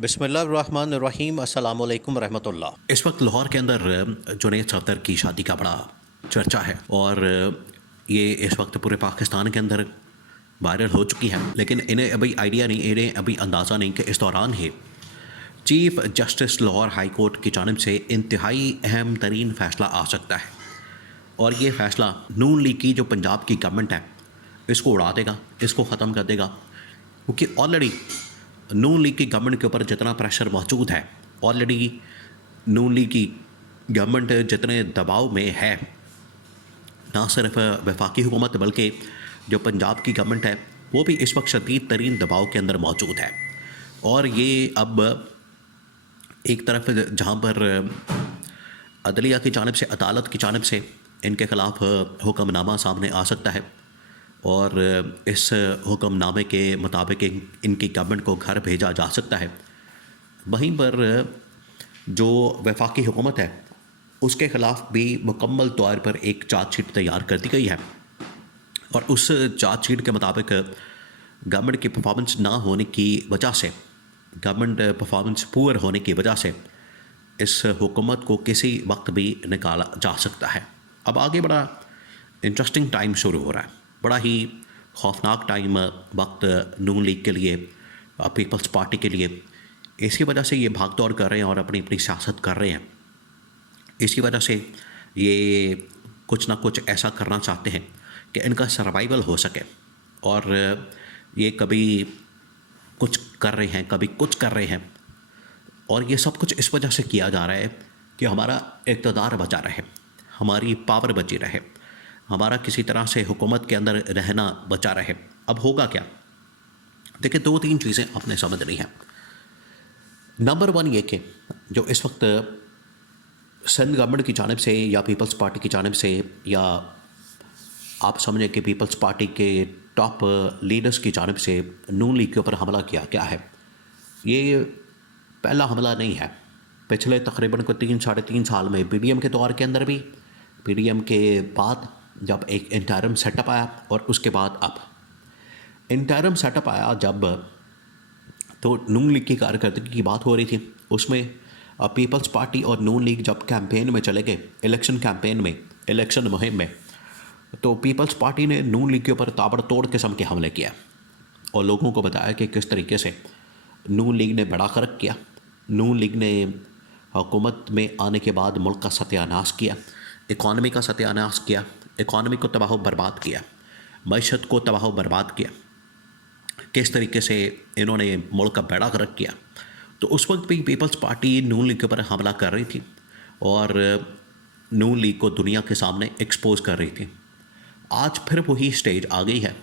बिस्मिल्लाहिर्रहमानिर्रहीम अस्सलाम वालेकुम रहमतुल्लाह। इस वक्त लाहौर के अंदर जुनैद सफदर की शादी का बड़ा चर्चा है और ये इस वक्त पूरे पाकिस्तान के अंदर वायरल हो चुकी है। लेकिन इन्हें अभी आइडिया नहीं, इन्हें अभी अंदाज़ा नहीं कि इस दौरान ही chief justice Lahore high court की जानिब से इंतहाई अहम तरीन फ़ैसला आ सकता है और ये फ़ैसला नून लीग की जो पंजाब की गवर्नमेंट है इसको उड़ा देगा, इसको ख़त्म कर देगा। क्योंकि ऑलरेडी नून लीग की गवर्नमेंट के ऊपर जितना प्रेशर मौजूद है, ऑलरेडी नून लीग की गवर्नमेंट जितने दबाव में है, ना सिर्फ वफाकी हुकूमत बल्कि जो पंजाब की गवर्नमेंट है वो भी इस वक्त शदीद तरीन दबाव के अंदर मौजूद है। और ये अब एक तरफ जहाँ पर अदलिया की जानिब से, अदालत की जानिब से इनके ख़िलाफ़ हुक्मनामा सामने आ सकता है और इस हुक्मनामे के मुताबिक इनकी गवर्नमेंट को घर भेजा जा सकता है। वहीं पर जो वफाकी हुकूमत है उसके ख़िलाफ़ भी मुकम्मल तौर पर एक चार्जशीट तैयार कर दी गई है और उस चार्जशीट के मुताबिक गवर्नमेंट की परफॉर्मेंस ना होने की वजह से, गवर्नमेंट परफॉर्मेंस पुअर होने की वजह से इस हुकूमत को किसी वक्त भी निकाला जा सकता है। अब आगे बड़ा इंटरेस्टिंग टाइम शुरू हो रहा है, बड़ा ही खौफनाक टाइम वक्त नून लीग के लिए, पीपल्स पार्टी के लिए। इसी वजह से ये भाग दौड़ कर रहे हैं और अपनी अपनी सियासत कर रहे हैं। इसी वजह से ये कुछ ना कुछ ऐसा करना चाहते हैं कि इनका सर्वाइवल हो सके और ये कभी कुछ कर रहे हैं, कभी कुछ कर रहे हैं और ये सब कुछ इस वजह से किया जा रहा है कि हमारा इक़्तिदार बचा रहे, हमारी पावर बची रहे, हमारा किसी तरह से हुकूमत के अंदर रहना बचा रहे। अब होगा क्या? देखिए, दो तीन चीज़ें आपने समझनी है। नंबर वन ये कि जो इस वक्त सिंध गवर्नमेंट की जानिब से या पीपल्स पार्टी की जानिब से, या आप समझें कि पीपल्स पार्टी के टॉप लीडर्स की जानिब से नून लीग के ऊपर हमला किया गया है, ये पहला हमला नहीं है। पिछले तकरीबन को 3-3.5 साल में पीडीएम के दौर के अंदर भी, पीडीएम के बाद जब एक इंटरिम सेटअप आया और उसके बाद अब इंटरिम सेटअप आया जब, तो नून लीग की कारकर्दगी की बात हो रही थी। उसमें पीपल्स पार्टी और नून लीग जब कैंपेन में चले गए, इलेक्शन कैंपेन में, इलेक्शन मुहिम में, तो पीपल्स पार्टी ने नून लीग के ऊपर ताबड़तोड़ किस्म के हमले किया और लोगों को बताया कि किस तरीके से नून लीग ने बड़ा फ़र्क किया। नून लीग ने हुकूमत में आने के बाद मुल्क का सत्यानाश किया, इकॉनमी का सत्यानाश किया, इकॉनमी को तबाह बर्बाद किया, मईशत को तबाह बर्बाद किया। किस तरीके से इन्होंने मुल्क का बेड़ा गर्क किया। तो उस वक्त भी पीपल्स पार्टी नून लीग के ऊपर हमला कर रही थी और नून लीग को दुनिया के सामने एक्सपोज कर रही थी। आज फिर वही स्टेज आ गई है,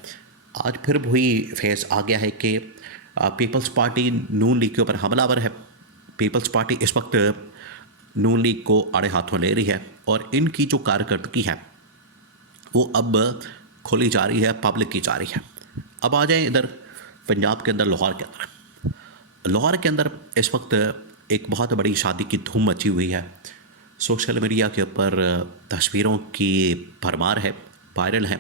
आज फिर वही फेस आ गया है कि पीपल्स पार्टी नून लीग के ऊपर हमलावर है। पीपल्स पार्टी इस वक्त नून लीग को आड़े हाथों ले रही है और इनकी जो कारकर्दगी है वो अब खोली जा रही है, पब्लिक की जा रही है। अब आ जाए इधर पंजाब के अंदर, लाहौर के अंदर। लाहौर के अंदर इस वक्त एक बहुत बड़ी शादी की धूम मची हुई है। सोशल मीडिया के ऊपर तस्वीरों की भरमार है, वायरल है।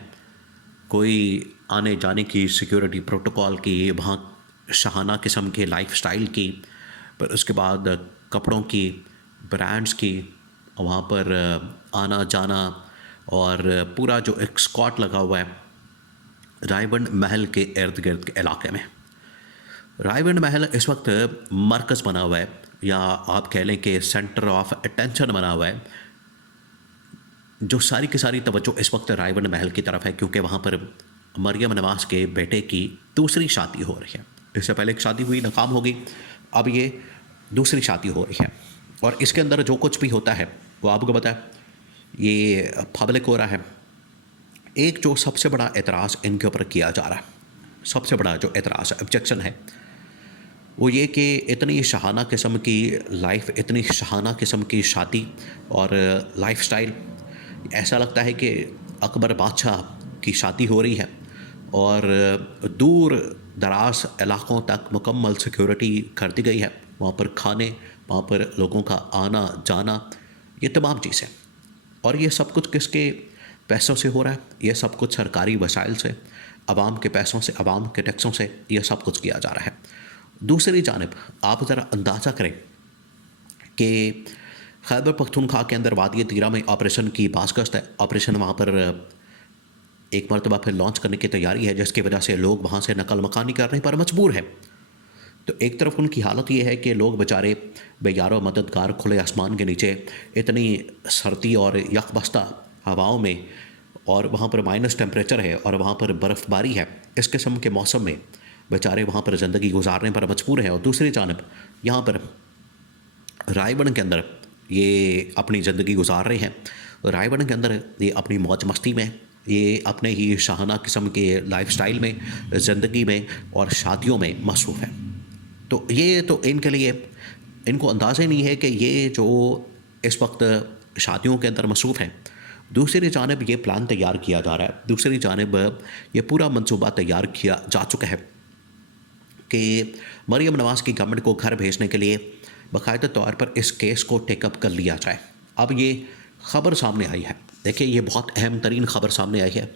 कोई आने जाने की सिक्योरिटी प्रोटोकॉल की, वहाँ शाहाना किस्म के लाइफस्टाइल की, पर उसके बाद कपड़ों की, ब्रांड्स की, वहाँ पर आना जाना और पूरा जो एक स्क्वाड लगा हुआ है रायबंड महल के इर्द गिर्द के इलाके में। रायबंड महल इस वक्त मरकज़ बना हुआ है, या आप कह लें कि सेंटर ऑफ अटेंशन बना हुआ है। जो सारी की सारी तवज्जो इस वक्त रायबंड महल की तरफ है क्योंकि वहाँ पर मरियम नवाज़ के बेटे की दूसरी शादी हो रही है। इससे पहले एक शादी हुई, नाकाम हो गई, अब ये दूसरी शादी हो रही है और इसके अंदर जो कुछ भी होता है वो आपको पता है, ये पब्लिक हो रहा है। एक जो सबसे बड़ा एतराज़ इनके ऊपर किया जा रहा है, सबसे बड़ा जो एतराज़ ऑब्जेक्शन है वो ये कि इतनी शहाना किस्म की लाइफ, इतनी शहाना किस्म की शादी और लाइफस्टाइल, ऐसा लगता है कि अकबर बादशाह की शादी हो रही है और दूर दराज इलाक़ों तक मुकम्मल सिक्योरिटी कर दी गई है। वहाँ पर खाने, वहाँ पर लोगों का आना जाना, ये तमाम चीज़ें, और ये सब कुछ किसके पैसों से हो रहा है? ये सब कुछ सरकारी वसाइल से, आवाम के पैसों से, आवाम के टैक्सों से ये सब कुछ किया जा रहा है। दूसरी जानब आप ज़रा अंदाज़ा करें कि खैबर पख्तूनख्वा के अंदर वादी तीरा में ऑपरेशन की बाज़गश्त है। ऑपरेशन वहाँ पर एक मरतबा फिर लॉन्च करने की तैयारी है, जिसकी वजह से लोग वहाँ से नकल मकानी करने पर मजबूर हैं। तो एक तरफ उनकी हालत ये है कि लोग बेचारे बेयारो मददगार खुले आसमान के नीचे इतनी सर्दी और यकबस्ता हवाओं में, और वहाँ पर माइनस टेम्परेचर है और वहाँ पर बर्फ़बारी है, इस किस्म के मौसम में बेचारे वहाँ पर ज़िंदगी गुजारने पर मजबूर हैं। और दूसरी जानब यहाँ पर रायबन के अंदर ये अपनी ज़िंदगी गुजार रहे हैं। रायबन के अंदर ये अपनी मौज मस्ती में, ये अपने ही शाहाना किस्म के लाइफस्टाइल में, ज़िंदगी में और शादियों में मसरूफ़ है। तो ये तो इनके लिए इनको अंदाज़ा ही नहीं है कि ये जो इस वक्त शादियों के अंदर मसरूफ़ हैं। दूसरी जानब ये प्लान तैयार किया जा रहा है, दूसरी जानब ये पूरा मंसूबा तैयार किया जा चुका है कि मरियम नवाज़ की गवर्नमेंट को घर भेजने के लिए बाकायदा तौर पर इस केस को टेकअप कर लिया जाए। अब ये ख़बर सामने आई है, देखिए ये बहुत अहम तरीन ख़बर सामने आई है।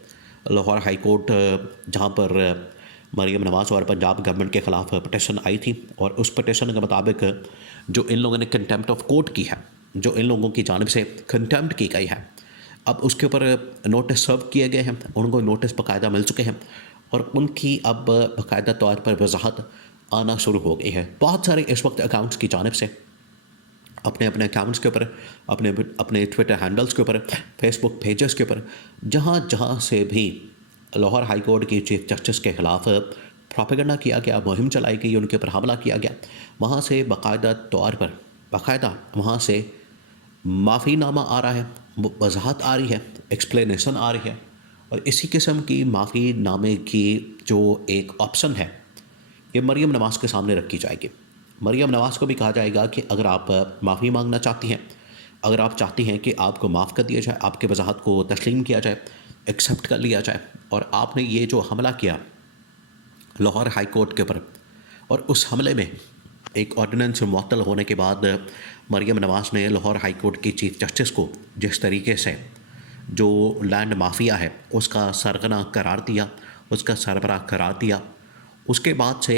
लाहौर हाई कोर्ट जहाँ पर मरियम नवाज़ और पंजाब गवर्नमेंट के ख़िलाफ़ पटिशन आई थी, और उस पटिशन के मुताबिक जो इन लोगों ने कंटेम्प्ट ऑफ कोर्ट की है, जो इन लोगों की जानिब से कंटेम्प्ट की गई है, अब उसके ऊपर नोटिस सर्व किए गए हैं, उनको नोटिस बाकायदा मिल चुके हैं और उनकी अब बाकायदा तौर पर वजाहत आना शुरू हो गई है। बहुत सारे इस वक्त अकाउंट्स की जानिब से अपने अपने अकाउंट्स के ऊपर, अपने अपने ट्विटर हैंडल्स के ऊपर, फेसबुक पेजेस के ऊपर, जहाँ जहाँ से भी लाहौर हाई कोर्ट की चीफ जस्टिस के ख़िलाफ़ प्रोपेगेंडा किया गया, मुहिम चलाई गई, उनके ऊपर हमला किया गया, वहाँ से बाकायदा तौर पर वहाँ से माफ़ीनामा आ रहा है, वजाहत आ रही है, एक्सप्लेनेशन आ रही है। और इसी किस्म की माफ़ीनामे की जो एक ऑप्शन है, ये मरियम नवाज़ के सामने रखी जाएगी। मरियम नवाज़ को भी कहा जाएगा कि अगर आप माफ़ी मांगना चाहती हैं, अगर आप चाहती हैं कि आपको माफ़ कर दिया जाए, आपके वजाहत को तस्लीम किया जाए, एक्सेप्ट कर लिया जाए, और आपने ये जो हमला किया लाहौर हाई कोर्ट के ऊपर, और उस हमले में एक ऑर्डिनेंस मुअत्तल होने के बाद मरियम नवाज़ ने लाहौर हाई कोर्ट की चीफ जस्टिस को जिस तरीके से जो लैंड माफिया है उसका सरगना करार दिया, उसका सरबराह करार दिया, उसके बाद से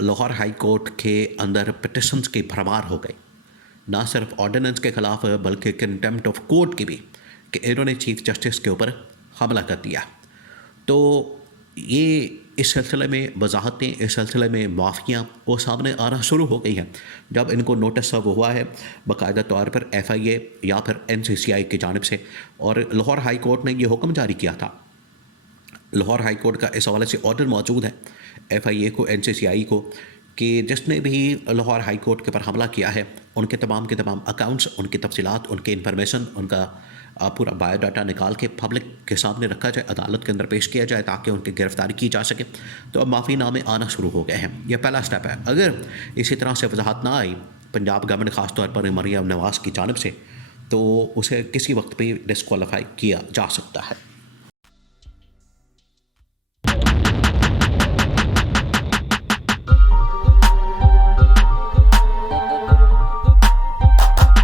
लाहौर हाई कोर्ट के अंदर पिटिशंस की भरमार हो गई, ना सिर्फ ऑर्डिनेंस के ख़िलाफ़ बल्कि कंटेम्प्ट ऑफ कोर्ट की भी, कि इन्होंने चीफ जस्टिस के ऊपर हमला कर दिया। तो ये इस सिलसिले में वजाहतें, इस सिलसिले में माफ़ियाँ वो सामने आना शुरू हो गई हैं जब इनको नोटिस सर्व हुआ है बाकायदा तौर पर FIA या फिर NCCI की जानिब से। और लाहौर हाई कोर्ट ने ये हुक्म जारी किया था, लाहौर हाई कोर्ट का इस हवाले से ऑर्डर मौजूद है FIA को, NCCI को, कि जिसने भी लाहौर हाई कोर्ट के ऊपर हमला किया है उनके तमाम के तमाम अकाउंट्स, उनकी तफसीलात, उनके इन्फॉर्मेशन, उनका पूरा बायोडाटा निकाल के पब्लिक के सामने रखा जाए, अदालत के अंदर पेश किया जाए ताकि उनकी गिरफ्तारी की जा सके। तो अब माफ़ीनामे आना शुरू हो गए हैं, यह पहला स्टेप है। अगर इसी तरह से वजाहत ना आई पंजाब गवर्नमेंट ख़ास तौर पर मरियम नवाज़ की जानिब से, तो उसे किसी वक्त भी डिस्क्वालीफाई किया जा सकता है।